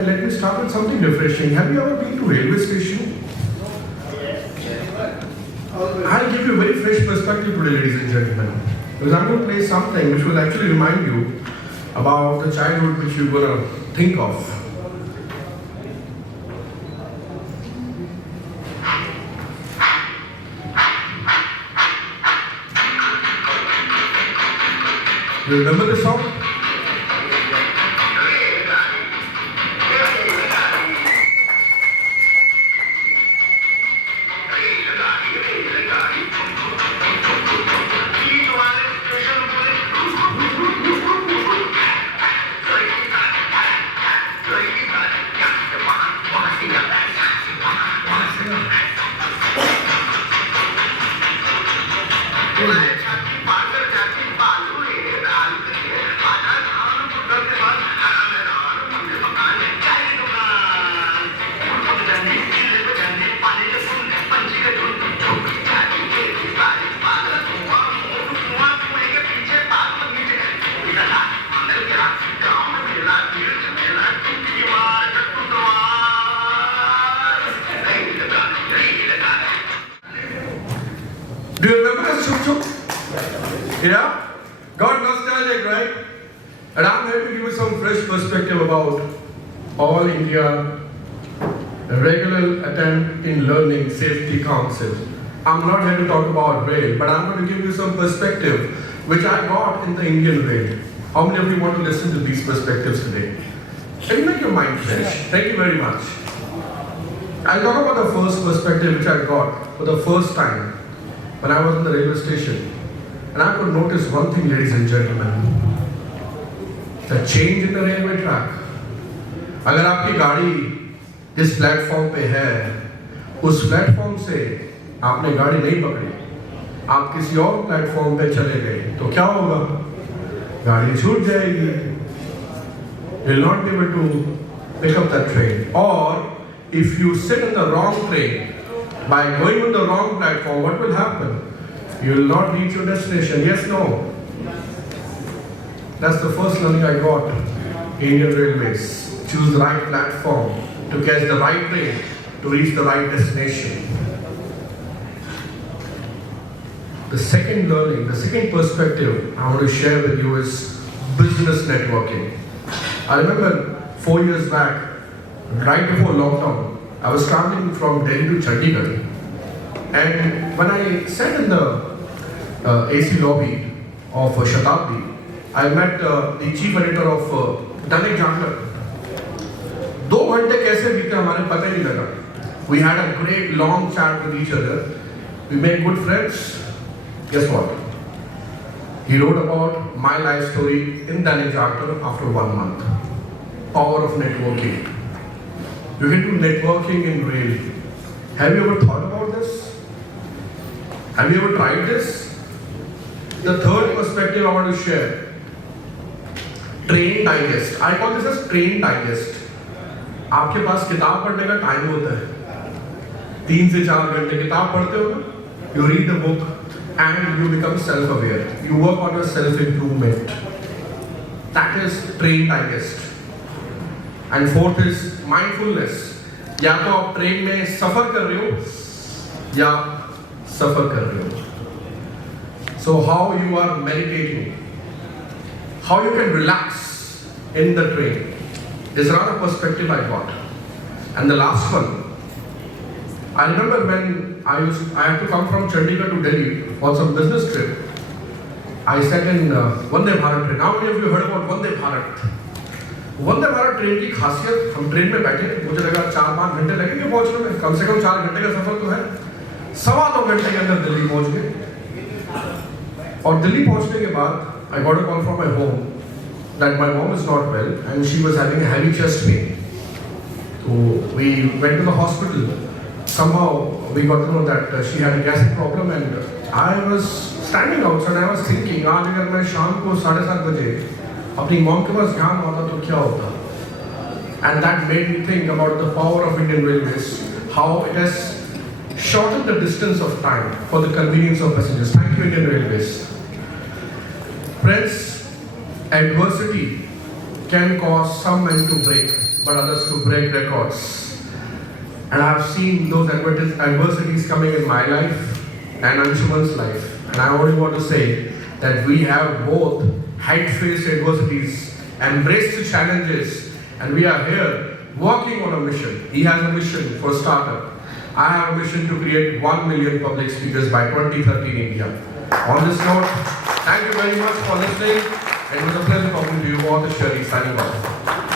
Let me start with something refreshing. Have you ever been to railway station? I'll give you a very fresh perspective today, ladies and gentlemen. Because I'm going to play something which will actually remind you about the childhood which you're going to think of. You remember the song? Do you remember the Chuk Chuk? Yeah? Got nostalgic, right? And I'm here to give you some fresh perspective about All India regular attempt in learning safety council. I'm not here to talk about rail, but I'm going to give you some perspective which I got in the Indian rail. How many of you want to listen to these perspectives today? Can you make your mind fresh? Thank you very much. I'll talk about the first perspective which I got for the first time when I was in the railway station. And I could notice one thing, ladies and gentlemen. The change in the railway track. अगर आपकी गाड़ी जिस platform पे है, उस platform से आपने गाड़ी नहीं पकड़ी, आप किसी और प्लेटफॉर्म पे चले गए, तो क्या होगा? गाड़ी छूट जाएगी. You'll not be able to pick up that train. Or if you sit in the wrong train, by going on the wrong platform, what will happen? You will not reach your destination. Yes, no. That's the first learning I got in Indian Railways. Choose the right platform to catch the right train to reach the right destination. The second learning, the second perspective I want to share with you is business networking. I remember 4 years back, right before lockdown, I was traveling from Delhi to Chandigarh, and when I sat in the AC lobby of Shatabdi, I met the chief editor of Dainik Jagran. 2 घंटे कैसे बीते हमारे पता ही नहीं लगा. We had a great long chat with each other. We made good friends. Guess what? He wrote about my life story in Dainik Jagran after 1 month. Power of networking. You can do networking in rail. Have you ever thought about this? Have you ever tried this? The third perspective I want to share. Train digest. I call this as train digest. आपके पास किताब पढ़ने का time होता है. 3 से 4 घंटे किताब पढ़ते हो ना? You read the book and you become self-aware. You work on your self-improvement. That is train digest. And fourth is mindfulness. या तो आप ट्रेन में सफर कर रहे हो या सफर कर रहे हो. So how you are meditating, how you can relax in the train is another perspective I got. And the last one, I remember when I had to come from Chandigarh to Delhi on some business trip. I sat in Vande Bharat train. How many of you heard about Vande Bharat? Vande Bharat train की खासियत, हम train में बैठे, मुझे लगा 4-5 घंटे लगेंगे पहुंचने में, कम से कम 4 घंटे का सफर तो है. 2.25 घंटे के अंदर दिल्ली पहुंच गए. और दिल्ली पहुंचने के बाद I got a call from my home that my mom is not well and she was having a heavy chest pain. So we went to the hospital. Somehow we got to know that she had a gastric problem, and I was standing outside. I was thinking, आज अगर मैं शाम को 7:30 बजे अपनी mom के पास ध्यान होता तो क्या होता. And that made me think about the power of Indian Railways, how it has shortened the distance of time for the convenience of passengers. Thank you, Indian Railways. Friends, adversity can cause some men to break. but others to break records. And I have seen those adversities coming in my life and Anshuman's life. And I only want to say that we have both height-faced adversities, embraced the challenges, and we are here working on a mission. He has a mission for startup. I have a mission to create 1 million public speakers by 2030 in India. On this note, thank you very much for listening. It was a pleasure talking to you. What a Shari signing off.